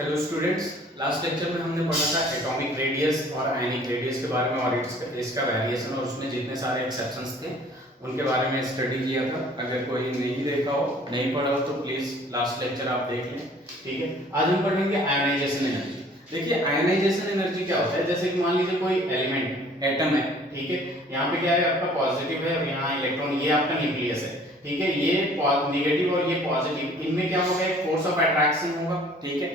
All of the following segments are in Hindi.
हेलो स्टूडेंट्स, लास्ट लेक्चर में हमने पढ़ा था एटॉमिक रेडियस और आयनिक रेडियस के बारे में और इसका वेरिएशन और उसमें जितने सारे एक्सेप्शंस थे उनके बारे में स्टडी किया था। अगर कोई नहीं देखा हो, नहीं पढ़ा हो तो प्लीज़ लास्ट लेक्चर आप देख लें। ठीक है, आज हम पढ़ेंगे आयनाइजेशन एनर्जी। देखिए आयनाइजेशन एनर्जी क्या होता है, जैसे कि मान लीजिए कोई एलिमेंट एटम है, ठीक है, यहाँ पे क्या है आपका पॉजिटिव है और यहाँ इलेक्ट्रॉन, ये आपका न्यूक्लियस है, ठीक है, ये नेगेटिव और ये पॉजिटिव, इनमें क्या होगा, एक फोर्स ऑफ अट्रैक्शन होगा। ठीक है,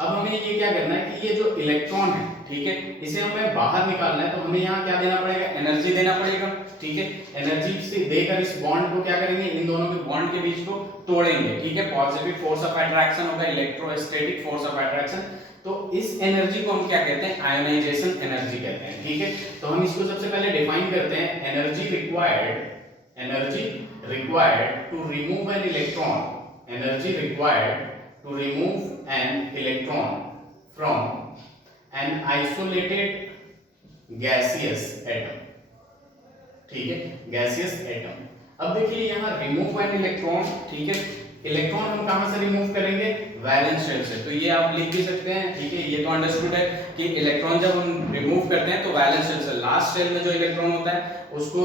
अब हमें ये क्या करना है कि ये जो इलेक्ट्रॉन है, ठीक है, इसे हमें बाहर निकालना है, तो हमें यहाँ क्या देना पड़ेगा, एनर्जी देना पड़ेगा। ठीक है, एनर्जी से देकर इस बॉन्ड को क्या करेंगे, इन दोनों के बॉन्ड के बीच को तोड़ेंगे। ठीक है, पॉजिटिव फोर्स ऑफ अट्रैक्शन होगा, इलेक्ट्रोस्टैटिक फोर्स ऑफ अट्रैक्शन। तो इस एनर्जी को हम क्या कहते हैं, आयोनाइजेशन एनर्जी कहते हैं। ठीक है, तो हम इसको सबसे पहले डिफाइन करते हैं, energy required to remove an electron, energy required to remove an electron from an isolated gaseous atom। ठीक है, गैसियस एटम। अब देखिए यहाँ रिमूव एन इलेक्ट्रॉन, ठीक है, इलेक्ट्रॉन हम कहां से रिमूव करेंगे, वैलेंस शेल से। तो ये आप लिख भी सकते हैं। ठीक है, ये तो अंडरस्टूड है कि इलेक्ट्रॉन जब हम रिमूव करते हैं तो वैलेंस शेल से, लास्ट शेल में जो इलेक्ट्रॉन होता है उसको,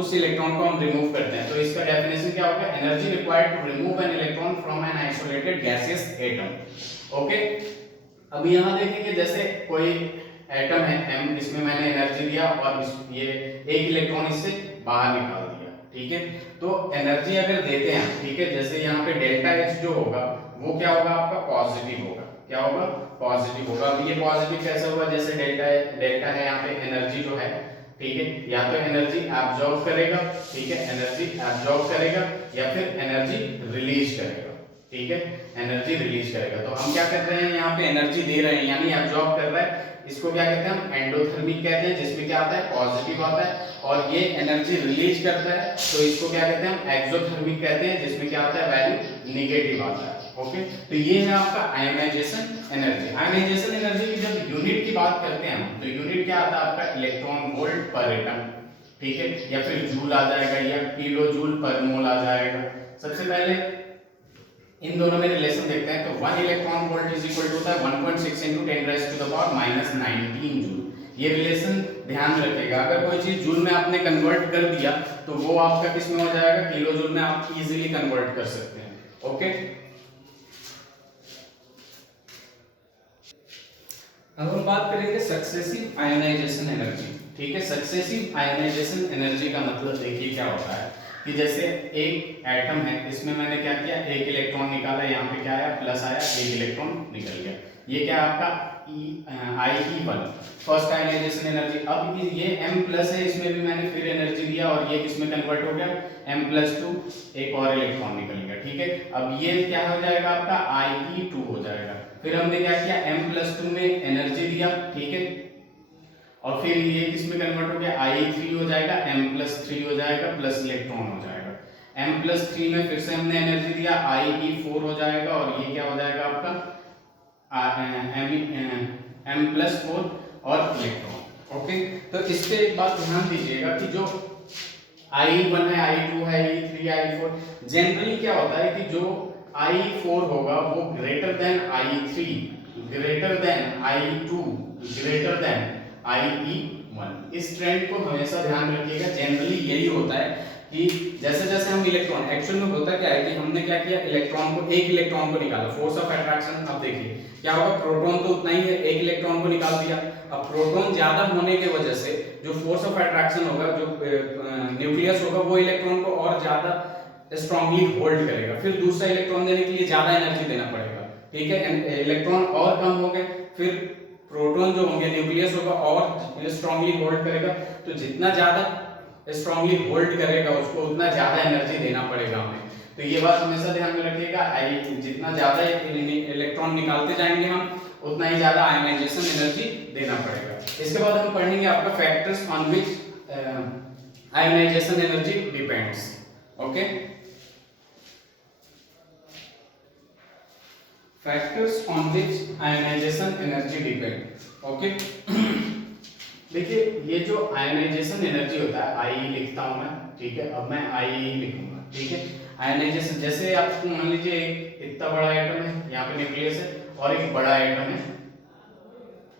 उस इलेक्ट्रॉन को हम रिमूव करते हैं। तो इसका डेफिनेशन क्या होगा, energy required to remove an electron from an isolated gaseous atom. Okay, अब यहाँ देखेंगे जैसे कोई एटम है m, इसमें मैंने एनर्जी दिया और ये एक इलेक्ट्रॉन इससे बाहर निकाल दिया। ठीक है, तो एनर्जी अगर देते हैं, ठीक है, जैसे यहाँ पे डेल्टा H जो होगा वो क्या होगा, आपका पॉजिटिव होगा। क्या होगा, पॉजिटिव होगा। अब ये पॉजिटिव कैसे होगा, जैसे डेल्टा है यहाँ पे एनर्जी जो है, ठीक है, या तो एनर्जी एब्जॉर्ब करेगा, ठीक है, एनर्जी एब्जॉर्ब करेगा या फिर एनर्जी रिलीज करेगा। ठीक है, एनर्जी रिलीज करेगा। तो हम क्या कर रहे हैं, यहाँ पे एनर्जी दे रहे हैं यानी एब्जॉर्ब कर रहा है, इसको क्या कहते हैं हम एंडोथर्मिक कहते हैं, जिसमें क्या आता है पॉजिटिव आता है, और ये एनर्जी रिलीज करता है तो इसको क्या कहते हैं हम एक्सोथर्मिक कहते हैं, जिसमें क्या आता है वैल्यू निगेटिव आता है। ओके, तो ये है आपका आयोनाइजेशन एनर्जी। आयोनाइजेशन एनर्जी की जब यूनिट की बात करते हैं हम, तो यूनिट क्या आता है आपका इलेक्ट्रॉन वोल्ट पर एटम। ठीक है, या फिर जूल आ जाएगा या किलो जूल पर मोल आ जाएगा। सबसे पहले इन दोनों में रिलेशन देखते हैं, तो 1 electron volt is equal to होता है 1.6 × 10⁻⁻⁻⁹ जूल। ये रिलेशन ध्यान में रखिएगा। अगर कोई चीज जूल में आपने कन्वर्ट कर दिया तो वो आपका किस में हो जाएगा, किलो जूल में आप इजीली कन्वर्ट कर सकते हैं। ओके, अब हम बात करेंगे सक्सेसिव आयोनाइजेशन एनर्जी। ठीक है, सक्सेसिव आयोनाइजेशन एनर्जी का मतलब देखिए क्या होता है कि जैसे एक एटम है, इसमें मैंने क्या किया, एक इलेक्ट्रॉन निकाला, यहाँ पे क्या आया, प्लस आया, एक इलेक्ट्रॉन निकल गया। ये क्या आपका IE1 फर्स्ट आयोनाइजेशन एनर्जी। अब ये M+ है, इसमें भी मैंने फिर एनर्जी दिया और ये किसमें कन्वर्ट हो गया, M+2, एक और इलेक्ट्रॉन निकल गया। ठीक है, अब ये क्या हो जाएगा आपका IE2 हो जाएगा। फिर हमने क्या किया, M+2 में एनर्जी दिया, ठीक है, और फिर ये किसमें कन्वर्ट हो गया, IE3 हो जाएगा, M+3 हो जाएगा, प्लस इलेक्ट्रॉन हो जाएगा। M+3 में फिर से हमने एनर्जी दिया, IE4 हो जाएगा, और ये क्या हो जाएगा आपका M+4 और इलेक्ट्रॉन। ओके, तो इस पे एक बात ध्यान दीजिएगा कि जो IE1 है, IE2 है, IE3, IE4, जनरली क्या होता है कि जो IE4 होगा वो greater then IE3, greater than IE2, greater than IE1। इस ट्रेंड को हमेशा ध्यान में रखिएगा। जनरली यही होता है कि जैसे जैसे हम इलेक्ट्रॉन, एक्चुअल में होता क्या है कि हमने क्या किया, इलेक्ट्रॉन को, एक इलेक्ट्रॉन को निकाला, फोर्स ऑफ अट्रैक्शन। अब देखिए क्या होगा, प्रोटॉन तो उतना ही है, एक इलेक्ट्रॉन को निकाल दिया। अब प्रोटॉन ज्यादा होने की वजह से जो फोर्स ऑफ अट्रैक्शन होगा, जो न्यूक्लियस होगा, वो इलेक्ट्रॉन को और ज्यादा स्ट्रांगली होल्ड करेगा। फिर दूसरा इलेक्ट्रॉन देने के लिए ज्यादा एनर्जी देना पड़ेगा। ठीक है, इलेक्ट्रॉन और कम हो गए, फिर प्रोटॉन जो होंगे, न्यूक्लियस होगा और स्ट्रांगली होल्ड करेगा। तो जितना ज्यादा स्ट्रांगली होल्ड करेगा उसको उतना ज्यादा एनर्जी देना पड़ेगा हमें। तो ये बात हमेशा ध्यान में रखिएगा, जितना ज्यादा इलेक्ट्रॉन निकालते जाएंगे हम, उतना ही ज्यादा आयोनाइजेशन एनर्जी देना पड़ेगा। इसके बाद हम पढ़ेंगे आपका factors on which ionisation energy depends. Okay, factors on which ionisation energy depend. Okay, देखिए ये जो आयोनाइजेशन एनर्जी होता है, आई लिखता हूं मैं, ठीक है, अब मैं आई लिखूंगा। ठीक है, आयोनाइजेशन, जैसे आप मान लीजिए इतना बड़ा एटम है, यहाँ पे न्यूक्लियस है, और एक बड़ा एटम है।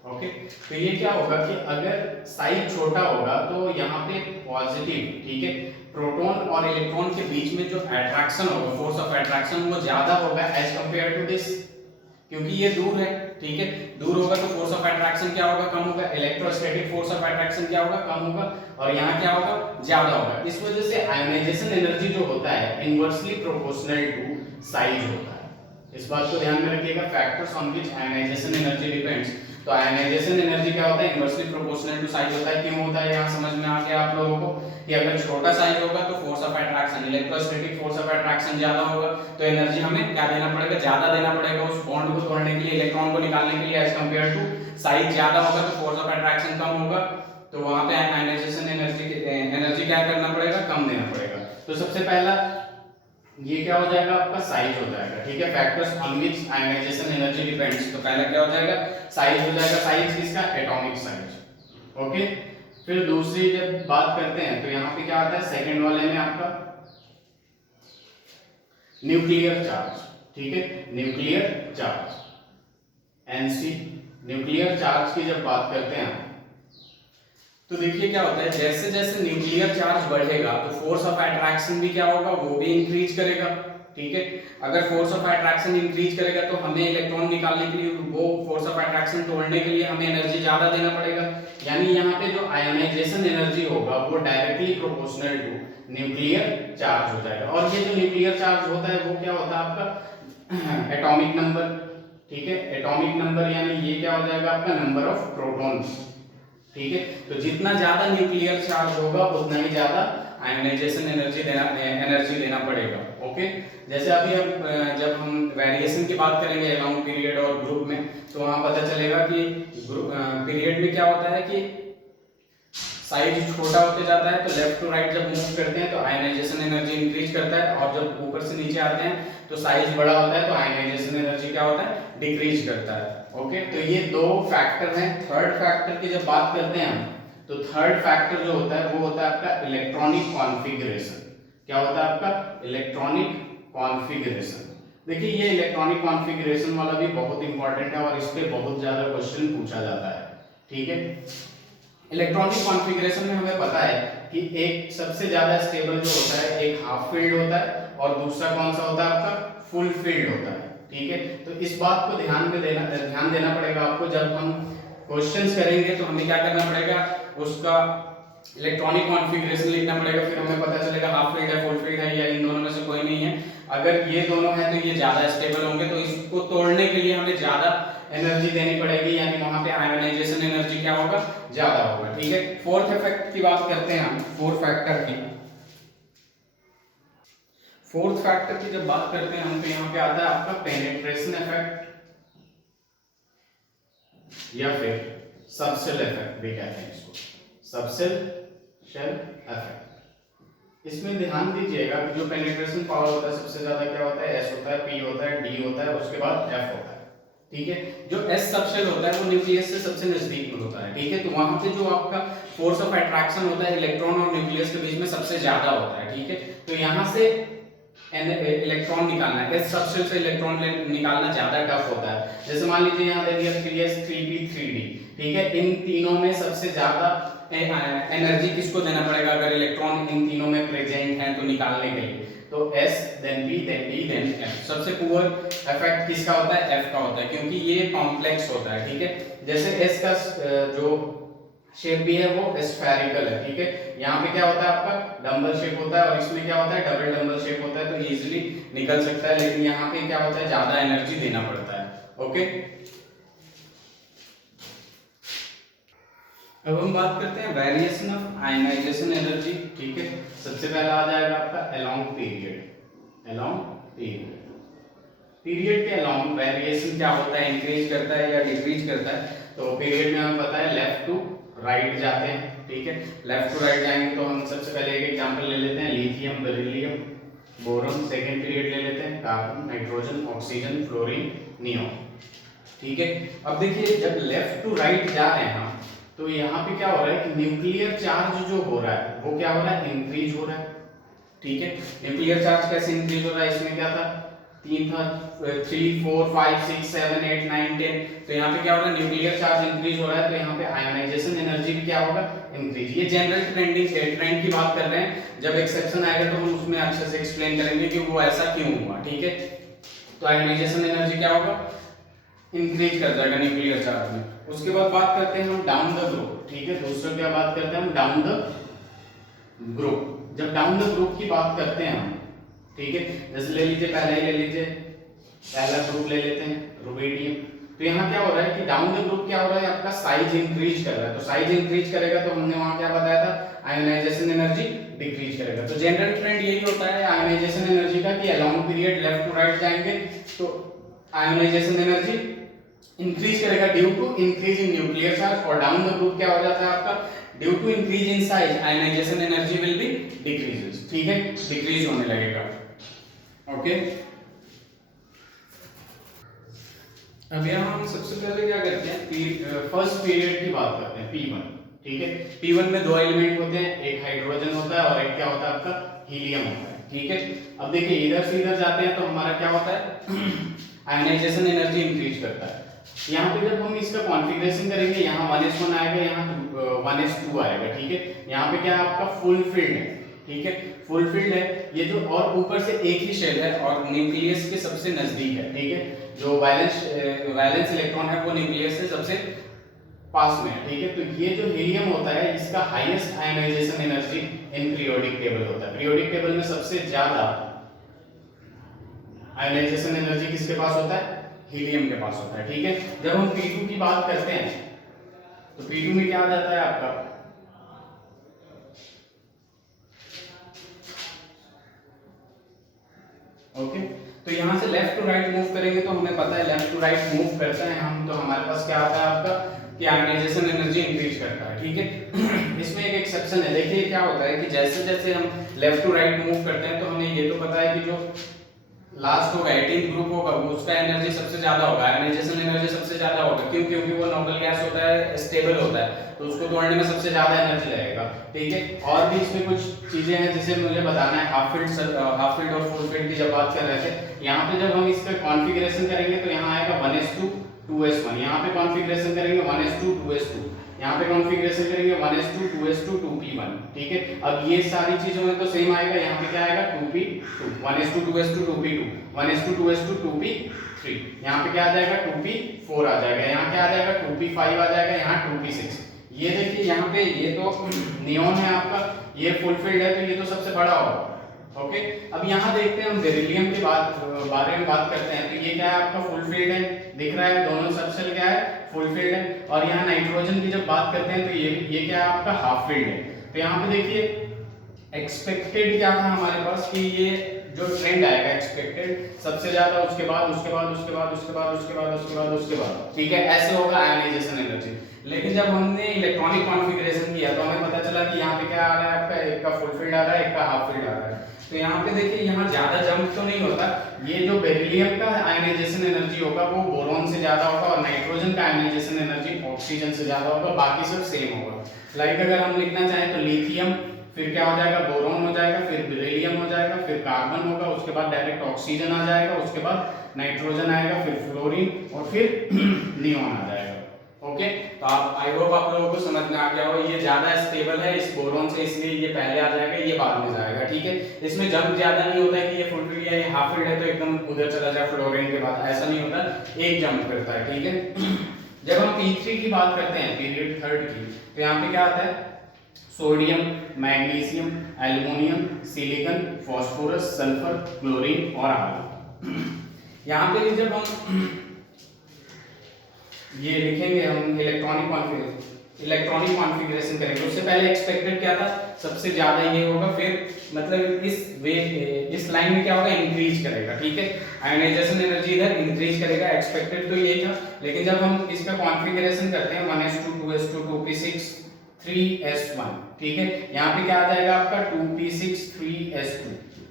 ओके, तो ये क्या होगा कि अगर साइज छोटा होगा तो यहाँ पे पॉजिटिव, ठीक है, प्रोटॉन और इलेक्ट्रॉन के बीच में जो अट्रैक्शन होगा, फोर्स ऑफ अट्रैक्शन, वो ज्यादा होगा एज कंपेयर टू दिस, क्योंकि ये दूर है, ठीक है, दूर होगा तो फोर्स ऑफ अट्रैक्शन क्या होगा, कम होगा, इलेक्ट्रोस्टैटिक फोर्स ऑफ अट्रैक्शन क्या होगा, कम होगा, और यहाँ क्या होगा, ज्यादा होगा। इस वजह से आयोनाइजेशन एनर्जी जो होता है इनवर्सली प्रोपोर्शनल टू साइज होता है। इस बात को ध्यान में रखिएगा, factors on which ionisation energy depends. तो आयोनाइजेशन एनर्जी क्या होता है, इनवर्सली प्रोपोर्शनल टू साइज होता है। क्यों होता है, यहाँ समझ में आ गया आप लोगों को कि अगर छोटा साइज होगा तो force of attraction, electrostatic force of attraction ज्यादा होगा, तो एनर्जी हमें क्या देना पड़ेगा, ज्यादा देना पड़ेगा उस बॉन्ड को तोड़ने के लिए, इलेक्ट्रॉन को निकालने के लिए, एज कंपेयर टू साइज ज्यादा होगा तो फोर्स ऑफ अट्रैक्शन कम होगा, तो वहां पे आयोनाइजेशन एनर्जी क्या करना पड़ेगा, कम देना पड़ेगा। तो सबसे पहला ये क्या हो जाएगा, आपका साइज हो जाएगा, ठीक है, factors on which ionisation energy depends. तो पहला क्या हो जाएगा, साइज हो जाएगा, साइज किसका, एटॉमिक साइज। ओके, फिर दूसरी जब बात करते हैं तो यहाँ पे क्या आता है, सेकंड वाले में आपका न्यूक्लियर चार्ज, ठीक है, nuclear charge, NC, nuclear charge की जब बात करते हैं तो देखिए क्या होता है, जैसे जैसे न्यूक्लियर चार्ज बढ़ेगा तो फोर्स ऑफ अट्रैक्शन भी क्या होगा, वो भी इंक्रीज करेगा, ठीक है। अगर फोर्स ऑफ अट्रैक्शन इंक्रीज करेगा तो हमें इलेक्ट्रॉन निकालने के लिए, वो फोर्स ऑफ अट्रैक्शन तोड़ने के लिए हमें एनर्जी ज्यादा देना पड़ेगा। यानी यहाँ पे जो आयोनाइजेशन एनर्जी होगा वो directly proportional to nuclear charge हो जाएगा। और ये जो न्यूक्लियर चार्ज होता है वो क्या होता है, आपका एटॉमिक नंबर, ठीक है, एटॉमिक नंबर, यानी ये क्या हो जाएगा, आपका नंबर ऑफ प्रोटॉन्स, ठीक है। तो जितना ज्यादा न्यूक्लियर चार्ज होगा उतना ही ज्यादा आयोनाइजेशन एनर्जी देना पड़ेगा। ओके, जैसे अभी हम जब हम वेरिएशन की बात करेंगे लॉन्ग पीरियड और ग्रुप में, तो वहां पता चलेगा कि पीरियड में क्या होता है कि साइज छोटा होते जाता है, तो लेफ्ट टू राइट जब मूव करते हैं तो आयोनाइजेशन एनर्जी इंक्रीज करता है, और जब ऊपर से नीचे आते हैं तो साइज बड़ा होता है तो आयोनाइजेशन एनर्जी क्या होता है, डिक्रीज करता है। ओके, तो ये दो फैक्टर हैं। थर्ड फैक्टर की जब बात करते हैं हम, तो थर्ड फैक्टर जो होता है वो होता है आपका इलेक्ट्रॉनिक कॉन्फ़िगरेशन। क्या होता है आपका, इलेक्ट्रॉनिक कॉन्फ़िगरेशन। देखिए ये इलेक्ट्रॉनिक कॉन्फ़िगरेशन वाला भी बहुत इंपॉर्टेंट है और इस पे बहुत ज्यादा क्वेश्चन पूछा जाता है, ठीक है। इलेक्ट्रॉनिक कॉन्फ़िगरेशन में हमें पता है कि एक सबसे ज्यादा स्टेबल जो होता है, एक हाफ फील्ड होता है, और दूसरा कौन सा होता है, आपका फुल फील्ड होता है, ठीक है। तो इस बात को ध्यान देना पड़ेगा आपको। जब हम क्वेश्चंस करेंगे तो हमें क्या करना पड़ेगा, उसका इलेक्ट्रॉनिक कॉन्फ़िगरेशन लिखना पड़ेगा, फिर हमें पता चलेगा हाफ फील्ड है, फुल फील्ड है, या इन दोनों में से कोई नहीं है। अगर ये दोनों है तो ये ज्यादा स्टेबल होंगे, तो इसको तोड़ने के लिए हमें ज्यादा एनर्जी देनी पड़ेगी, यानी वहां पे आयोनाइजेशन एनर्जी क्या होगा, ज्यादा होगा, ठीक है। फोर्थ इफेक्ट की बात करते हैं हम, फोर्थ फैक्टर की। फोर्थ फैक्टर की जब बात करते हैं हम, तो यहाँ पे आता है आपका पेनिट्रेशन इफेक्ट, या फिर सबसेल इफेक्ट भी कहते हैं इसको, सबसेल शेल इफेक्ट। इसमें ध्यान दीजिएगा कि जो पेनिट्रेशन पावर होता है सबसे ज्यादा क्या होता है, एस होता है, पी होता है, डी होता है, उसके बाद एफ होता है, ठीक है। जो एस सबशेल होता है वो न्यूक्लियस से सबसे नजदीक में होता है, ठीक है। तो वहां पे जो आपका फोर्स ऑफ अट्रैक्शन होता है इलेक्ट्रॉन और न्यूक्लियस के बीच में सबसे ज्यादा होता है, ठीक है। तो यहाँ से इलेक्ट्रॉन निकालना है, एस सबशेल से इलेक्ट्रॉन निकालना ज्यादा टफ होता है। जैसे मान लीजिए यहाँ दे दिया 3s 3p 3d, ठीक है। इन तीनों में सबसे ज्यादा एनर्जी किसको देना पड़ेगा, अगर इलेक्ट्रॉन इन तीनों में प्रेजेंट है तो निकालने के लिए, तो S then P then D then F। सबसे पुअर इफेक्ट किसका होता है, F का होता है, क्योंकि ये कॉम्प्लेक्स होता है, ठीक है। जैसे S का जो शेप भी है वो स्फेरिकल है, ठीक है। यहाँ पे क्या होता है, आपका डंबल शेप होता है, और इसमें क्या होता है, डबल डंबल शेप होता है, तो इजीली निकल सकता है। लेकिन यहाँ पे क्या होता है, ज्यादा एनर्जी देना पड़ता है। ओके, अब हम बात करते हैं वेरिएशन ऑफ आयनाइजेशन एनर्जी, ठीक है। सबसे पहला आ जाएगा आपका अलोंग पीरियड। अलोंग पीरियड के अलोंग वेरिएशन क्या होता है, इंक्रीज करता है या डिक्रीज करता है। तो पीरियड में हमें पता है लेफ्ट टू राइट जाते हैं, ठीक है। लेफ्ट टू राइट जाएंगे तो हम सबसे पहले एक एग्जांपल ले लेते हैं, lithium, beryllium, boron. Second period ले लेते हैं carbon, nitrogen, oxygen, fluorine, neon, ठीक है। अब देखिए जब लेफ्ट टू राइट जा रहे हैं हम, तो यहाँ पे क्या हो रहा है कि न्यूक्लियर चार्ज जो हो रहा है वो क्या हो रहा है, इंक्रीज हो रहा है, ठीक है। न्यूक्लियर चार्ज कैसे इंक्रीज हो रहा है, इसमें क्या था, 3 था, 3 4 5 6 7 8 9 10, तो यहाँ पे क्या होगा, न्यूक्लियर चार्ज इंक्रीज हो रहा है, तो यहाँ पे आयोनाइजेशन एनर्जी भी क्या होगा, इंक्रीज। ये जनरल ट्रेंड की बात कर रहे हैं, जब एक्सेप्शन आएगा तो हम उसमें अच्छे से एक्सप्लेन करेंगे कि वो ऐसा क्यों हुआ, ठीक है। तो आयोनाइजेशन एनर्जी क्या होगा, इंक्रीज कर जाएगा न्यूक्लियर चार्ज में। उसके बाद बात करते हैं हम डाउन द ग्रुप, ठीक है। दूसरा क्या बात करते हैं हम, डाउन द ग्रुप। जब डाउन द ग्रुप की बात करते हैं हम, ठीक है, जैसे ले लीजिए, पहले ही ले लीजिए, पहला ग्रुप ले लेते हैं रुबिडियम। तो यहाँ क्या हो रहा है कि डाउन द ग्रुप क्या हो रहा है, आपका साइज इंक्रीज कर रहा है। तो साइज इंक्रीज करेगा तो हमने वहां क्या बताया था, आयोनाइजेशन एनर्जी डिक्रीज करेगा। तो जनरल ट्रेंड यही होता है आयोनाइजेशन एनर्जी का कि along period left to right जाएंगे तो आयोनाइजेशन एनर्जी इंक्रीज करेगा due to increase in nuclear charge, और डाउन द ग्रुप क्या हो जाता है आपका, due to increase in size ionisation energy will be decreases, ठीक है, डिक्रीज होने लगेगा। ओके, अब यहाँ हम सबसे पहले क्या करते हैं, फर्स्ट पीरियड की बात करते हैं, P1, ठीक है। P1 में दो एलिमेंट होते हैं, एक हाइड्रोजन होता है और एक क्या होता है आपका, हीलियम होता है, ठीक है। अब देखिए इधर से इधर जाते हैं तो हमारा क्या होता है, आयोनाइजेशन एनर्जी इंक्रीज करता है। यहाँ पे जब हम इसका कॉन्फ़िगरेशन करेंगे, यहाँ 1s1 आएगा, यहाँ 1s2 आएगा, ठीक है। यहाँ पे क्या आपका फुल फील्ड है, ठीक है, फुल फील्ड है ये जो, और ऊपर से एक ही शेल है और न्यूक्लियस के सबसे नजदीक है, ठीक है। जो वैलेंस इलेक्ट्रॉन है वो न्यूक्लियस से सबसे पास में है, ठीक है। तो ये जो हीलियम होता है इसका highest ionisation energy in periodic table होता है। पीरियोडिक टेबल में सबसे ज्यादा आयोनाइजेशन एनर्जी किसके पास होता है, हीलियम के पास होता है, ठीक है। जब हम P2 की बात करते हैं तो P2 में क्या आ जाता है आपका, ओके। तो यहाँ से लेफ्ट टू राइट मूव करेंगे तो हमें पता है लेफ्ट टू राइट मूव करते हैं हम, तो हमारे पास क्या आता है आपका, कि आयोनाइजेशन एनर्जी इंक्रीज करता है, ठीक है। इसमें एक एक्सेप्शन है, देखिए क्या होता है कि जैसे जैसे हम लेफ्ट टू राइट मूव करते हैं तो हमें ये तो पता है कि जो लास्ट होगा 18th ग्रुप होगा वो उसका एनर्जी सबसे ज्यादा होगा, आयोनाइजेशन एनर्जी सबसे ज्यादा होगा, क्यों, क्योंकि वो नोबल गैस होता है, स्टेबल होता है, तो उसको तोड़ने में सबसे ज्यादा एनर्जी लगेगा, ठीक है। और भी इसमें कुछ चीजें हैं जिसे मुझे बताना है, हाफ फील्ड और फुल फील्ड की जब बात कर रहे थे, यहाँ पे जब हम इसका कॉन्फ़िगरेशन करेंगे तो यहाँ आएगा 1s2 2s1, यहाँ पे कॉन्फ़िगरेशन करेंगे 1s2 2s2, यहाँ पे कॉन्फ़िगरेशन करेंगे 1s2 2s2 2p1, ठीक है। अब ये सारी चीजों में तो सेम आएगा, यहाँ पे क्या आएगा 2p2 1s2 2s2 2p2 1s2 2s2 2p3, यहाँ पे क्या आ जाएगा 2p4 आ जाएगा, यहाँ क्या आ जाएगा 2p5 आ जाएगा, यहाँ 2p6। ये देखिए यहाँ पे ये तो नियॉन है आपका, ये फुल फील्ड है तो ये तो सबसे बड़ा होगा, ओके। अब यहाँ देखते हैं हम बेरिलियम के बारे में बात करते हैं, तो ये क्या है आपका फुल फील्ड है, दिख रहा है दोनों सबसेल क्या है, फुल फील्ड है। और यहाँ नाइट्रोजन की जब बात करते हैं तो ये क्या है आपका हाफ फील्ड है। तो यहाँ पे देखिए एक्सपेक्टेड क्या था हमारे पास कि ये जो ट्रेंड आएगा एक्सपेक्टेड सबसे ज्यादा, उसके बाद उसके बाद उसके बाद उसके बाद उसके बाद उसके बाद उसके बाद, ठीक है, ऐसे होगा आयोनाइजेशन एनर्जी। लेकिन जब हमने इलेक्ट्रॉनिक कॉन्फ़िगरेशन किया तो हमें पता चला कि यहाँ पे क्या आ रहा है आपका, एक का फुल फील्ड आ रहा है, एक का हाफ फील्ड आ रहा है। तो यहाँ पे देखिए यहाँ ज्यादा जंप तो नहीं होता, ये जो बेरिलियम का आयोनाइजेशन एनर्जी होगा वो बोरॉन से ज्यादा होगा, और नाइट्रोजन का आयोनाइजेशन एनर्जी ऑक्सीजन से ज्यादा होगा, बाकी सब सेम होगा। लाइक अगर हम लिखना चाहें तो लिथियम, फिर क्या हो जाएगा बोरॉन हो जाएगा, फिर बेरिलियम हो जाएगा, फिर कार्बन होगा, उसके बाद डायरेक्ट ऑक्सीजन आ जाएगा, उसके बाद नाइट्रोजन आएगा, फिर फ्लोरीन और फिर नियॉन आ जाएगा, ओके। तो आप आई होप आप लोगों को समझ में आ गया हो, ये ज्यादा स्टेबल है इस बोरॉन से, इसलिए ये पहले आ जाएगा, ये बाद में जाएगा, ठीक है। इसमें जंप ज्यादा नहीं होता है कि ये फुल फील्ड या ये हाफ फील्ड है तो एकदम उधर चला जाए फ्लोरीन के बाद, ऐसा नहीं होता, एक जंप करता है, ठीक है। जब हम P3 की बात करते हैं पीरियड थर्ड की, तो यहाँ पे क्या आता है, sodium, magnesium, aluminium, silicon, phosphorus, sulphur, chlorine और आर्गन। यहाँ पे जब हम ये लिखेंगे हम इलेक्ट्रॉनिक कॉन्फ़िगरेशन करेंगे, उससे पहले एक्सपेक्टेड क्या था, सबसे ज्यादा ये होगा, फिर मतलब इस लाइन में क्या होगा, इंक्रीज करेगा, ठीक है। आयोनाइजेशन एनर्जी इधर इंक्रीज करेगा, एक्सपेक्टेड तो यही था। लेकिन जब हम इसका कॉन्फ़िगरेशन करते हैं 1s2 2s2 2p6 3s1, ठीक है, यहाँ पे क्या आ जाएगा आपका 2p6 3s2,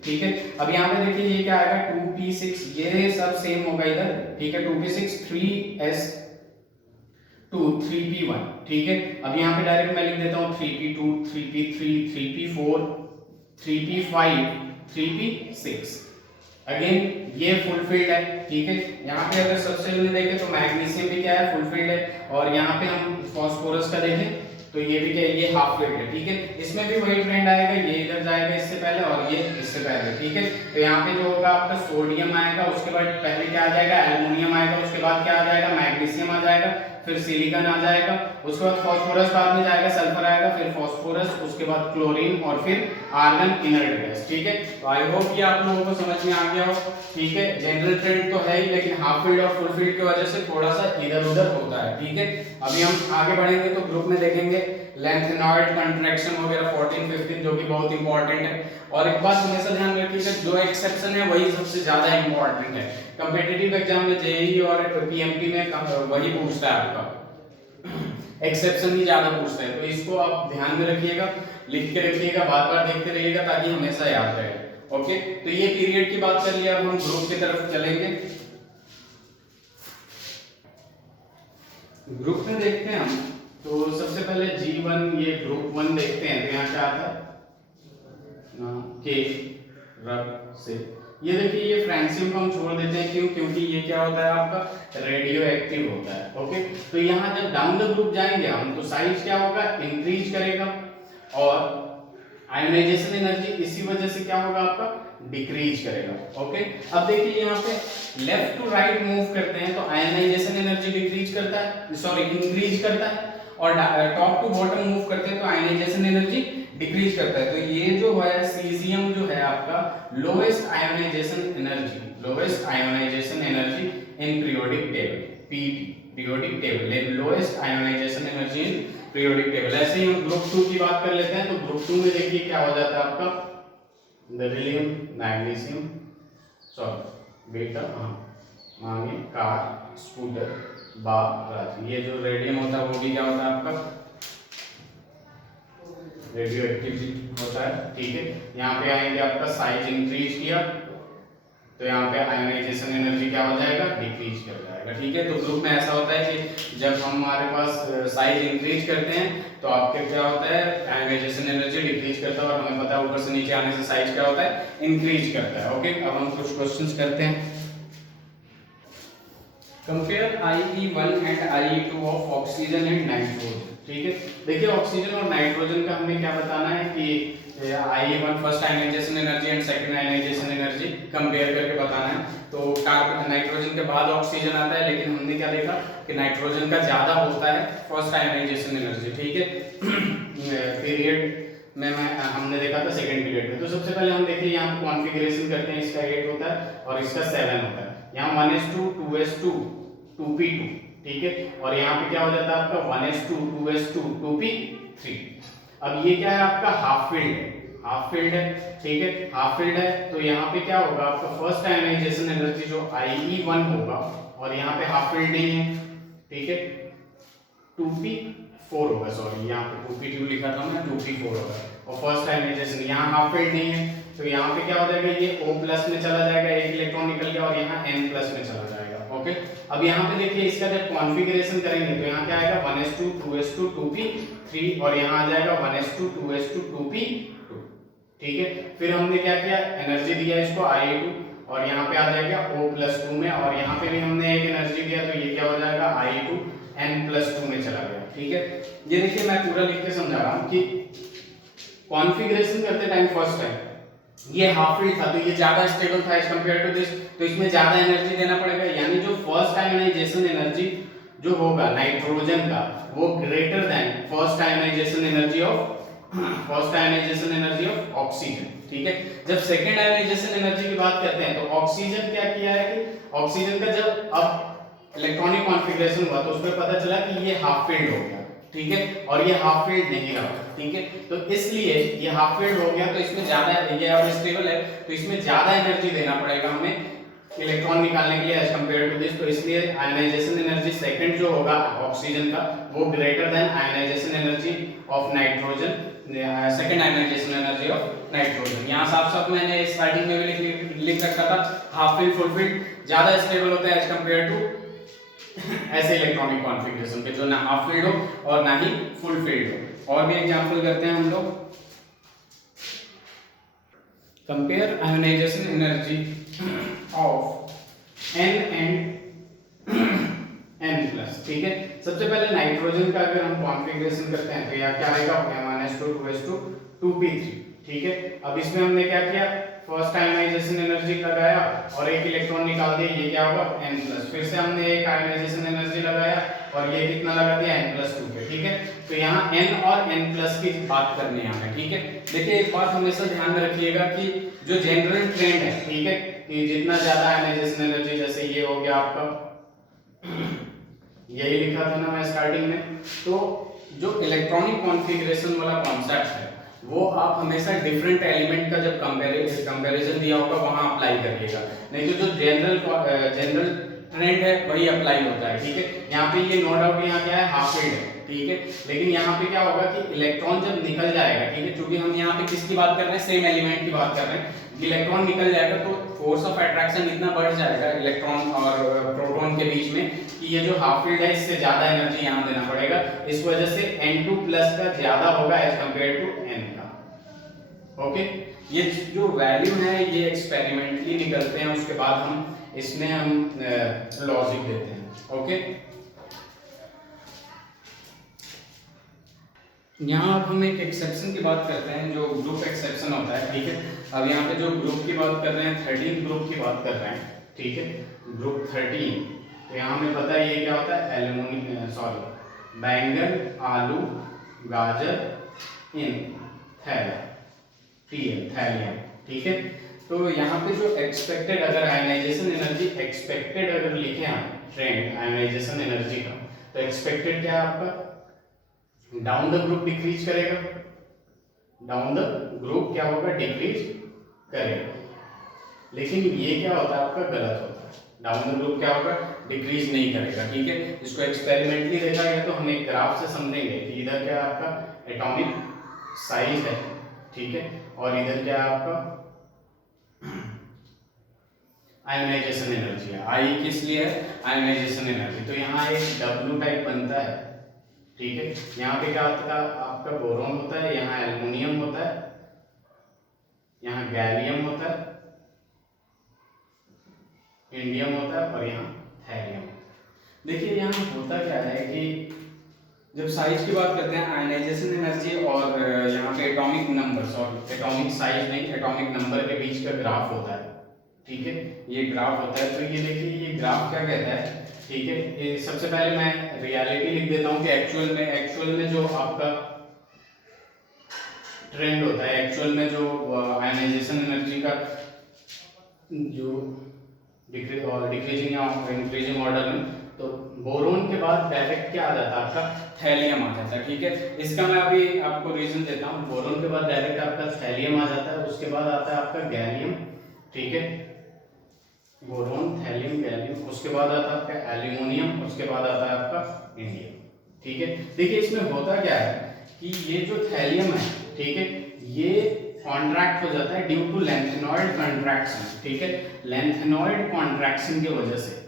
ठीक है। अब यहाँ पे देखिए ये क्या आएगा 2p6, ये सब सेम होगा इधर, ठीक है, 2p6 3s2 3p1, ठीक है। अब यहाँ पे डायरेक्ट मैं लिख देता हूँ 3p2 3p3 3p4 3p5 3p6, again ये फुलफिल्ड है, ठीक है। यहाँ पे अगर सबसे पहले देखें तो मैग्नीशियम भी क्या है, फुलफिल्ड है। और यहाँ पे हम फास्फोरस का देखें तो ये भी क्या है, ये हाफ फिल्ड है, ठीक है। इसमें भी वही ट्रेंड आएगा, ये इधर जाएगा इससे पहले और ये इससे पहले, ठीक है। तो यहाँ पे जो होगा आपका सोडियम आएगा, उसके बाद पहले क्या आ जाएगा, एल्युमिनियम आएगा, उसके बाद क्या आ जाएगा, मैग्नीशियम आ जाएगा, फिर सिलिकॉन आ जाएगा, उसके बाद फास्फोरस बाद में जाएगा, सल्फर आएगा, फिर फास्फोरस, उसके बाद क्लोरीन और फिर आर्गन इनर्ट गैस, ठीक है। तो आई होप कि आप लोगों को समझ में आ गया हो, ठीक है। जनरल ट्रेंड तो है ही, लेकिन हाफ फील्ड और फुल फील्ड की वजह से थोड़ा सा इधर उधर होता है, ठीक है। अभी हम आगे बढ़ेंगे तो ग्रुप में देखेंगे लेंथेनॉइड कंट्रैक्शन वगैरह 14 15 जो कि बहुत इंपॉर्टेंट है। और एक बात हमेशा ध्यान रखिएगा, जो एक्सेप्शन है वही सबसे ज्यादा इंपॉर्टेंट है। कॉम्पिटिटिव एग्जाम में जेईई और पीएमटी में वही पूछता है आपका, एक्सेप्शन ही ज्यादा पूछता है। तो इसको आप ध्यान में रखिएगा, लिख के रखिएगा, बार-बार देखते रहिएगा ताकि हमेशा याद रहे। ओके, तो ये पीरियड की बात कर लिया, अब हम ग्रुप की तरफ चलेंगे। ग्रुप में देखते हैं हम, तो सबसे पहले G1 ये ग्रुप 1 देखते हैं। तो यहाँ क्या आता है, के रब से, ये देखिए ये फ्रेंसियम को हम छोड़ देते हैं, क्यों, क्योंकि ये क्या होता है आपका, रेडियो एक्टिव होता है। ओके, तो यहाँ जब डाउन द ग्रुप जाएंगे हम तो साइज क्या होगा, इंक्रीज करेगा, और आयोनाइजेशन एनर्जी इसी वजह से क्या होगा आपका, डिक्रीज करेगा। ओके, अब देखिए यहाँ पे लेफ्ट टू राइट मूव करते हैं तो आयोनाइजेशन एनर्जी डिक्रीज करता है, सॉरी इंक्रीज करता है, और टॉप टू बॉटम मूव करते हैं तो आयोनाइजेशन एनर्जी डिक्रीज करता है। तो ये जो है सीजियम जो है आपका lowest ionisation energy, lowest ionisation energy in periodic table, PT periodic table, lowest ionisation energy in periodic table. ऐसे ही हम ग्रुप 2 की बात कर लेते हैं। तो ग्रुप 2 में देखिए क्या हो जाता है आपका, बेरिलियम, मैग्नीशियम, सॉरी बेटा, मांगे, कार, स्कूटर, बारात, ये जो रेडियम होता है वो भी क्या होता है आपका, रेडियो एक्टिव होता है, ठीक है। यहाँ पे आएंगे आपका साइज इंक्रीज किया तो यहाँ पे आयोनाइजेशन एनर्जी क्या हो जाएगा, डिक्रीज कर जाएगा, ठीक है। तो ग्रुप में ऐसा होता है कि जब हमारे पास साइज इंक्रीज करते हैं तो आपके क्या होता है, आयोनाइजेशन एनर्जी डिक्रीज करता है, और हमें पता है ऊपर से नीचे आने से साइज क्या होता है, इंक्रीज करता है। ओके, अब हम कुछ क्वेश्चंस करते हैं। Compare IE1 and IE2 of oxygen and nitrogen, ठीक है। देखिए ऑक्सीजन और नाइट्रोजन का हमें क्या बताना है कि IE1 first ionisation energy and second ionisation energy compare करके बताना है। तो नाइट्रोजन के बाद ऑक्सीजन आता है, लेकिन हमने क्या देखा कि नाइट्रोजन का ज्यादा होता है फर्स्ट आयोनाइजेशन एनर्जी, ठीक है। पीरियड में हमने देखा था सेकंड पीरियड में। तो सबसे पहले हम देखिए यहाँ पे कॉन्फ़िगरेशन करते हैं, इसका 8 होता है और इसका 7 होता है। यहाँ 1s2 2s2 2p2, ठीक है। और यहाँ पे क्या हो जाता है आपका 1s2 2s2 2p3। अब ये क्या है आपका, हाफ फील्ड है, हाफ फील्ड है, ठीक है, हाफ फील्ड है। तो यहाँ पे क्या होगा आपका, फर्स्ट आयोनाइजेशन एनर्जी जो IE1 होगा, और यहाँ पे हाफ फील्ड नहीं है, ठीक है, 2p4 होगा, सॉरी यहाँ पे 2p2 लिखा था मैं, 2p4 होगा। और फर्स्ट आयोनाइजेशन यहाँ हाफ फील्ड नहीं है, तो यहाँ पे क्या हो जाएगा, ये O प्लस में चला जाएगा, एक इलेक्ट्रॉन निकल गया, और यहाँ N प्लस में चला जाएगा। ओके, अब यहाँ पे देखिए इसका जब कॉन्फ़िगरेशन करेंगे तो यहाँ क्या आएगा, 1s2 2s2 2p3, और यहाँ आ जाएगा 1s2 2s2 2p2, ठीक है। फिर हमने क्या किया, एनर्जी दिया इसको IE2, और यहाँ पे आ जाएगा O+2 में, और यहाँ पे भी हमने एक एनर्जी दिया, तो ये क्या हो जाएगा IE2 N+2 में चला गया, ठीक है। ये देखिए मैं पूरा लिख के समझा रहा हूँ कि कॉन्फ़िगरेशन करते टाइम फर्स्ट टाइम ये हाफ फील्ड था, तो ये ज्यादा स्टेबल था एज कंपेयर टू दिस, तो इसमें ज्यादा एनर्जी देना पड़ेगा। यानी जो फर्स्ट आयोनाइजेशन एनर्जी जो होगा नाइट्रोजन का, वो greater than first ionisation energy of oxygen, ठीक है। जब सेकंड आयोनाइजेशन एनर्जी की बात करते हैं तो ऑक्सीजन क्या किया है कि ऑक्सीजन का जब अब इलेक्ट्रॉनिक कॉन्फ़िगरेशन हुआ तो उसमें पता चला कि ये हाफ फील्ड हो गया, ठीक है, और ये हाफ फील्ड नहीं रहा, ठीक है। तो इसलिए ये हाफ फील्ड हो गया, तो इसमें ज्यादा, ये और स्टेबल है तो इसमें ज्यादा एनर्जी देना पड़ेगा हमें इलेक्ट्रॉन निकालने के लिए एज कंपेयर टू दिस। तो इसलिए आयोनाइजेशन एनर्जी सेकंड जो होगा ऑक्सीजन का, वो greater than ionisation energy of nitrogen, second ionisation energy of nitrogen. यहाँ साफ साफ मैंने स्टार्टिंग में भी लिख रखा था, हाफ फील्ड फुल फील्ड ज्यादा स्टेबल होता है एज कंपेयर टू ऐसे इलेक्ट्रॉनिक कॉन्फ़िगरेशन पे जो ना हाफ फील्ड हो और ना ही फुल फील्ड हो। और भी एग्जांपल करते हैं हम लोग, compare ionisation energy of N and N plus, ठीक है। सबसे पहले नाइट्रोजन का अगर हम कॉन्फ़िगरेशन करते हैं तो यहाँ क्या आएगा, M-2 2s2 2p3, ठीक है। अब इसमें हमने क्या किया, फर्स्ट आयनाइजेशन एनर्जी लगाया और एक इलेक्ट्रॉन निकाल दिया, ये क्या होगा n+, फिर से हमने एक आयनाइजेशन एनर्जी लगाया और ये कितना लगा दिया n+2 पे, ठीक है। तो यहाँ n और n+ की बात करनी है हमें, ठीक है। देखिए एक बात हमेशा ध्यान में रखिएगा कि जो जनरल ट्रेंड है, ठीक है, कि जितना ज्यादा आयनाइजेशन एनर्जी, जैसे ये हो गया आपका, यही लिखा था ना मैं स्टार्टिंग में, तो जो इलेक्ट्रॉनिक कॉन्फ़िगरेशन वाला कॉन्सेप्ट है वो आप हमेशा डिफरेंट एलिमेंट का जब कंपैरिजन दिया होगा वहां अप्लाई करिएगा, नहीं तो जो जनरल ट्रेंड है वही अप्लाई होता है, ठीक है। यहाँ पे ये नो डाउट यहाँ क्या है, हाफ फील्ड है, ठीक है। लेकिन यहाँ पे क्या होगा कि इलेक्ट्रॉन जब निकल जाएगा, ठीक है, क्योंकि हम यहाँ पे किसकी बात कर रहे हैं, सेम एलिमेंट की बात कर रहे हैं, इलेक्ट्रॉन निकल जाएगा तो फोर्स ऑफ अट्रैक्शन इतना बढ़ जाएगा इलेक्ट्रॉन और प्रोटॉन के बीच में कि ये जो हाफ फील्ड है इससे ज्यादा एनर्जी यहाँ देना पड़ेगा, इस वजह से N2+ का ज्यादा होगा एज कंपेयर टू N का, ओके। ये जो वैल्यू है ये एक्सपेरिमेंटली निकलते हैं, उसके बाद हम इसमें हम लॉजिक देते हैं, ओके। यहाँ अब हम एक एक्सेप्शन की बात करते हैं, जो ग्रुप एक्सेप्शन होता है, ठीक है। अब यहाँ पे जो ग्रुप की बात कर रहे हैं, 13 ग्रुप की बात कर रहे हैं, ठीक है, ग्रुप 13। तो यहाँ हमें पता है ये क्या होता है, बैंगन, आलू, गाजर इन थैलियम, ठीक है। तो यहाँ पे जो एक्सपेक्टेड अगर आयनाइजेशन एनर्जी एक्सपेक्टेड अगर लिखे हम ट्रेंड आयनाइजेशन एनर्जी का, तो एक्सपेक्टेड क्या है आपका, डाउन द ग्रुप डिक्रीज करेगा, डाउन द ग्रुप क्या होगा, डिक्रीज करेगा। लेकिन ये क्या होता है आपका, गलत होता है, डाउन द ग्रुप क्या होगा, डिक्रीज नहीं करेगा, ठीक है। इसको एक्सपेरिमेंटली देखा गया तो हम एक ग्राफ से समझेंगे कि इधर क्या आपका एटॉमिक साइज है, ठीक है, और इधर क्या आपका आयोनाइजेशन एनर्जी है, आई किस लिए है, आयोनाइजेशन एनर्जी। तो यहाँ एक W टाइप बनता है, ठीक है। यहाँ पे क्या होता है आपका बोरोन होता है, यहाँ एल्युमिनियम होता है, यहाँ गैलियम होता है, इंडियम होता है और यहाँ थैलियम। देखिए यहाँ होता क्या है कि जब साइज की बात करते हैं आयनाइजेशन एनर्जी और यहाँ पे एटॉमिक नंबर्स और एटॉमिक साइज नहीं एटॉमिक नंबर के बीच का ग्राफ होता है, ठीक है, ये ग्राफ होता है। तो ये देखिए ये ग्राफ क्या कहता है, ठीक है। ये सबसे पहले मैं रियलिटी लिख देता हूँ कि एक्चुअल में जो आपका ट्रेंड होता है, एक्चुअल में जो आयनाइजेशन एनर्जी का जो डिक्रीजिंग या इंक्रीजिंग ऑर्डर में, तो बोरोन के बाद डायरेक्ट क्या आ जाता है आपका, थैलियम आ जाता है, ठीक है। इसका मैं अभी आपको रीजन देता हूँ। बोरोन के बाद डायरेक्ट आपका थैलियम आ जाता है, उसके बाद आता है आपका गैलियम, ठीक है, बोरोन, थैलियम, गैलियम, उसके बाद आता है आपका एल्युमिनियम, उसके बाद आता है आपका इंडियम, ठीक है। देखिए इसमें होता क्या है कि ये जो थैलियम है, ठीक है, ये कॉन्ट्रैक्ट हो जाता है ड्यू टू लेंथेनॉइड कॉन्ट्रैक्शन, ठीक है, लेंथेनॉइड कॉन्ट्रैक्शन की वजह से,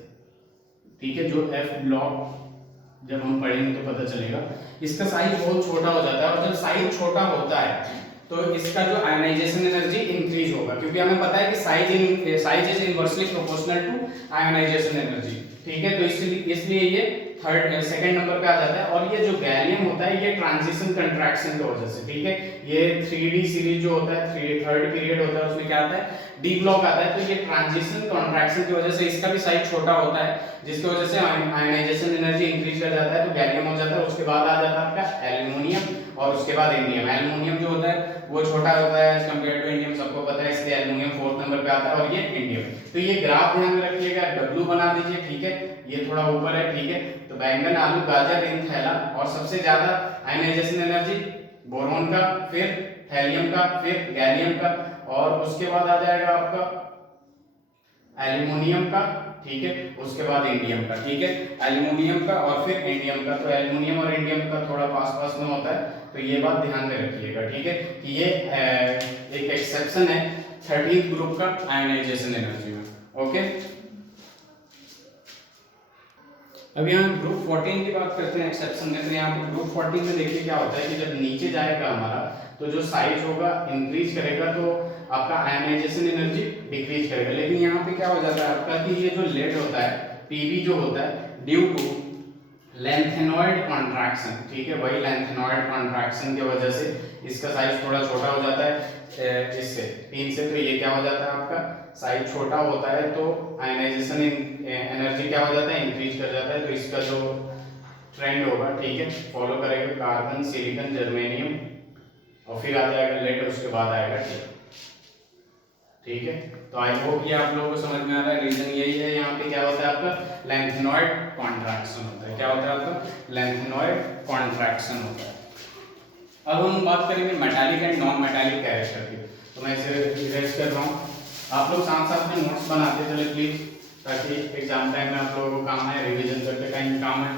ठीक है। जो F ब्लॉक जब हम पढ़ेंगे तो पता चलेगा, इसका साइज बहुत छोटा हो जाता है और जब साइज छोटा होता है तो इसका जो आयनाइजेशन एनर्जी इंक्रीज होगा, क्योंकि हमें पता है कि size is inversely proportional to ionisation energy, ठीक है। तो इसलिए ये सेकंड नंबर पे आ जाता है। और ये जो गैलियम होता है ये ट्रांजिशन कंट्रैक्शन की वजह से, ठीक है, ये 3D सीरीज जो होता है, थर्ड पीरियड होता है, उसमें क्या आता है, डी ब्लॉक आता है। तो ये ट्रांजिशन कंट्रैक्शन की वजह से इसका भी साइज छोटा होता है, जिसकी वजह से आयनाइजेशन एनर्जी इंक्रीज कर जाता है, तो गैलियम हो जाता है। उसके बाद आ जाता है आपका एल्युमिनियम और उसके बाद इंडियम। एल्युमिनियम जो होता है वो छोटा होता है एज कंपेयर टू इंडियम, सबको पता है, इसलिए एल्युमिनियम फोर्थ नंबर पे आता है और ये इंडियम। तो ये ग्राफ ध्यान में रखिएगा, W बना दीजिए, ठीक है, ये थोड़ा ऊपर है, ठीक है। तो बैंगन, आलू, गाजर इन थैला, और सबसे ज्यादा आयनाइजेशन एनर्जी बोरोन का, फिर थैलियम का, फिर गैलियम का, और उसके बाद आ जाएगा आपका एल्युमिनियम का, ठीक है, उसके बाद इंडियम का, ठीक है, एल्युमिनियम का और फिर इंडियम का। तो एल्युमिनियम और इंडियम का थोड़ा पास में होता है, तो ये बात ध्यान में रखिएगा, ठीक है, कि ये एक एक्सेप्शन है 13th ग्रुप का आयनाइजेशन एनर्जी में, ओके। अब यहाँ ग्रुप 14 की बात करते हैं एक्सेप्शन में। तो यहाँ पे ग्रुप 14 में देखिए क्या होता है कि जब नीचे जाएगा हमारा तो जो साइज होगा इंक्रीज करेगा, तो आपका आयनाइजेशन एनर्जी डिक्रीज करेगा। लेकिन यहाँ पे क्या हो जाता है आपका कि ये जो लेड होता है पीवी जो होता है ड्यू टू लेंथेनॉइड कॉन्ट्रैक्शन, ठीक है, वही लेंथेनॉइड कॉन्ट्रैक्शन की वजह से इसका साइज थोड़ा छोटा हो जाता है इससे 3 से, तो ये क्या हो जाता है आपका साइज छोटा होता है तो आयनाइजेशन एनर्जी क्या हो जाता है इंक्रीज कर जाता है। तो इसका जो ट्रेंड होगा, ठीक है, फॉलो करेगा कार्बन, सिलिकॉन, जर्मेनियम और फिर आ जाएगा लेड, उसके बाद आएगा टिन, ठीक है। तो आई होप ये आप लोगों को समझ में आ रहा है। रीजन यही है, यहाँ पे क्या होता है आपका लेंथेनॉइड कॉन्ट्रैक्शन होता है। क्या होता है आपका लेंथेनॉइड कॉन्ट्रैक्शन होता है। अब हम बात करेंगे metallic and non metallic character की। तो मैं इसे इरेज कर रहा हूँ, आप लोग साथ साथ में नोट्स बनाते चले प्लीज, ताकि एग्जाम टाइम में आप लोगों को काम है, रिविजन करते टाइम काम है।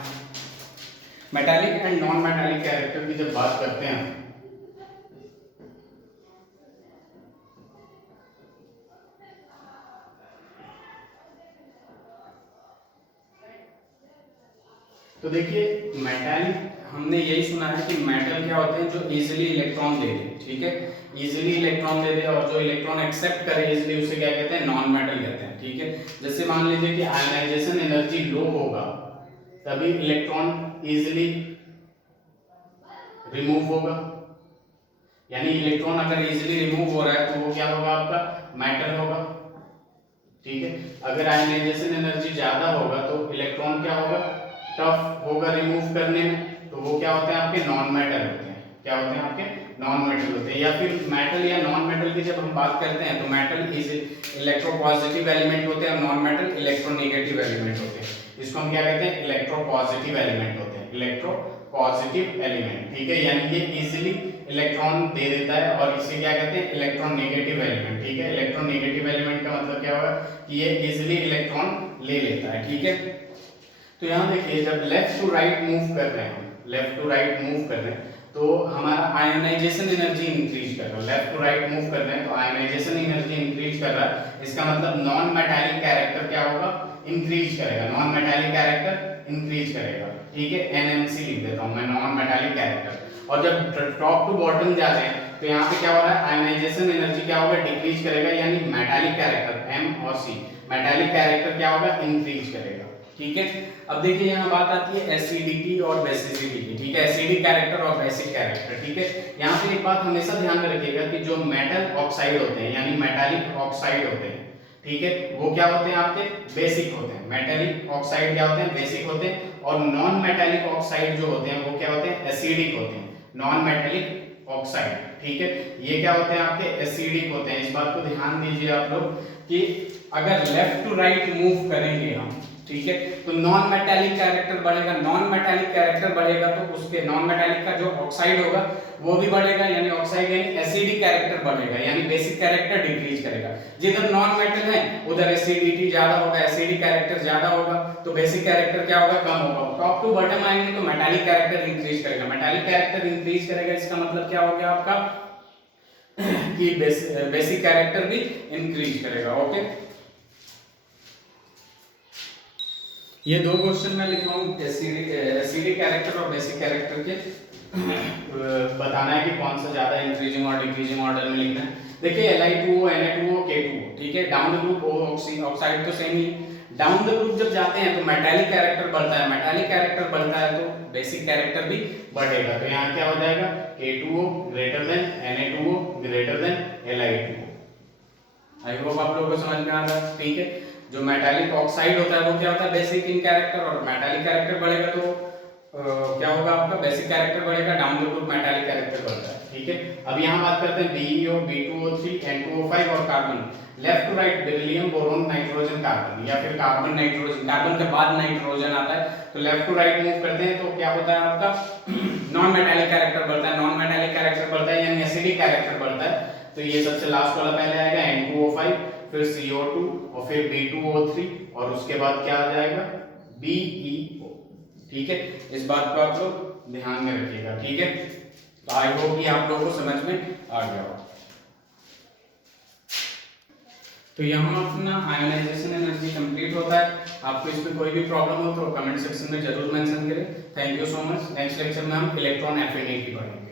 Metallic and non metallic character की जब बात करते हैं तो देखिए मेटालिक, हमने यही सुना है कि मेटल क्या होते हैं जो इजीली इलेक्ट्रॉन दे दे, ठीक है, इजीली इलेक्ट्रॉन दे दे, और जो इलेक्ट्रॉन एक्सेप्ट करे इजीली उसे क्या कहते हैं नॉन मेटल कहते हैं, ठीक है। जैसे मान लीजिए कि आयनाइजेशन एनर्जी लो होगा तभी इलेक्ट्रॉन इजीली रिमूव होगा, यानी इलेक्ट्रॉन अगर इजीली रिमूव हो रहा है तो वो क्या होगा आपका मेटल होगा, ठीक है। अगर आयनाइजेशन एनर्जी ज्यादा होगा तो इलेक्ट्रॉन क्या होगा टफ होगा रिमूव करने में, तो वो क्या होते हैं आपके नॉन मेटल होते हैं। क्या होते हैं आपके नॉन मेटल होते हैं। या फिर मेटल या नॉन मेटल की जब हम बात करते हैं तो मेटल इज इलेक्ट्रोपॉजिटिव एलिमेंट होते हैं, नॉन मेटल इलेक्ट्रोनेगेटिव एलिमेंट होते हैं। इसको हम क्या कहते हैं इलेक्ट्रोपॉजिटिव एलिमेंट होते हैं, इलेक्ट्रोपॉजिटिव एलिमेंट, ठीक है, यानी ये इजीली इलेक्ट्रॉन दे देता है, और इसे क्या कहते हैं इलेक्ट्रोनेगेटिव एलिमेंट, ठीक है। इलेक्ट्रोनेगेटिव एलिमेंट का मतलब क्या होगा कि ये इजीली इलेक्ट्रॉन ले लेता है, ठीक है। तो यहाँ देखिए जब लेफ्ट टू राइट मूव कर रहे हैं, लेफ्ट टू राइट मूव कर रहे हैं तो हमारा आयोनाइजेशन एनर्जी इंक्रीज कर रहा है। लेफ्ट टू राइट मूव कर रहे हैं तो आयोनाइजेशन एनर्जी इंक्रीज कर रहा है, इसका मतलब नॉन मेटालिक कैरेक्टर क्या होगा इंक्रीज करेगा, नॉन मेटालिक कैरेक्टर इंक्रीज करेगा, ठीक है। एनएमसी लिख देता हूं मैं, नॉन मेटालिक कैरेक्टर। और जब टॉप टू बॉटम जा रहे हैं तो यहाँ पे क्या हो रहा है आयोनाइजेशन एनर्जी क्या होगा डिक्रीज करेगा, यानी मेटालिक कैरेक्टर एम और सी, मेटालिक कैरेक्टर क्या होगा इंक्रीज करेगा, ठीक है। अब देखिए यहाँ बात आती है एसिडिटी और बेसिसिटी की, ठीक है, एसिडिक कैरेक्टर और बेसिक कैरेक्टर, ठीक है। यहाँ पे एक बात हमेशा ध्यान में रखिएगा कि जो मेटल ऑक्साइड होते हैं यानी मेटालिक ऑक्साइड होते हैं, ठीक है, वो क्या होते हैं आपके बेसिक होते हैं। मेटालिक ऑक्साइड क्या होते हैं बेसिक होते हैं, और नॉन मेटालिक ऑक्साइड जो होते हैं वो क्या होते हैं एसिडिक होते हैं, नॉन मेटालिक ऑक्साइड, ठीक है, ये क्या होते हैं आपके एसिडिक होते हैं। इस बात को ध्यान दीजिए आप लोग कि अगर लेफ्ट टू राइट मूव करेंगे हम, ठीक है, तो नॉन मेटालिक कैरेक्टर बढ़ेगा, नॉन मेटालिक कैरेक्टर बढ़ेगा तो उसके नॉन मेटालिक का जो ऑक्साइड होगा वो भी बढ़ेगा, यानी ऑक्साइड यानी एसिडिक कैरेक्टर बढ़ेगा, यानी बेसिक कैरेक्टर डिक्रीज करेगा। जिधर नॉन मेटल है उधर एसिडिटी ज्यादा होगा, एसिडिक कैरेक्टर ज्यादा होगा, तो बेसिक कैरेक्टर क्या होगा कम होगा। टॉप टू बॉटम आएंगे तो मेटालिक कैरेक्टर इंक्रीज करेगा, मेटालिक कैरेक्टर इंक्रीज करेगा, इसका मतलब क्या हो गया आपका कि बेसिक कैरेक्टर भी इंक्रीज करेगा, ओके। ये दो क्वेश्चन मैं लिखा हूँ एसिडिक कैरेक्टर और बेसिक कैरेक्टर के, बताना है कि कौन सा ज्यादा इंक्रीजिंग और डिक्रीजिंग ऑर्डर में लिखना है। देखिए Li2O Na2O K2O, ठीक है, डाउन द ग्रुप ऑक्साइड तो same he, down the group जब जाते हैं तो मेटालिक कैरेक्टर बढ़ता है, मेटालिक कैरेक्टर बढ़ता है तो बेसिक कैरेक्टर भी बढ़ेगा। तो यहाँ क्या हो जाएगा K2O greater than Na2O greater than Li2O। I hope आप लोगों को समझ में आ रहा है, ठीक है। जो मेटालिक ऑक्साइड होता है वो क्या होता है बेसिक इन कैरेक्टर, और मेटालिक कैरेक्टर बढ़ेगा तो क्या होगा आपका बेसिक कैरेक्टर बढ़ेगा, down the group metallic character बढ़ता है, ठीक है। अब यहाँ बात करते हैं BeO B2O3 N2O5 और carbon, left to right beryllium boron nitrogen carbon, या फिर कार्बन नाइट्रोजन, कार्बन के बाद नाइट्रोजन आता है, तो लेफ्ट टू राइट मूव करते हैं तो क्या होता है आपका नॉन मेटालिक कैरेक्टर बढ़ता है, नॉन मेटालिक कैरेक्टर बढ़ता है यानी एसिडिक कैरेक्टर बढ़ता है। तो ये सबसे लास्ट वाला पहले आएगा N2O5, फिर CO2 और फिर B2O3 और उसके बाद क्या आ जाएगा BeO, ठीक है। इस बात को आप लोग ध्यान में रखिएगा, ठीक है। तो आई होप कि आप लोगों को समझ में आ गया हो। तो यहाँ अपना आयोनाइजेशन एनर्जी कंप्लीट होता है। आपको इसमें कोई भी प्रॉब्लम हो तो कमेंट सेक्शन में जरूर मेंशन करें। Thank you so much. Next lecture में हम इलेक्ट्रॉन एफिनिटी पढ़ेंगे।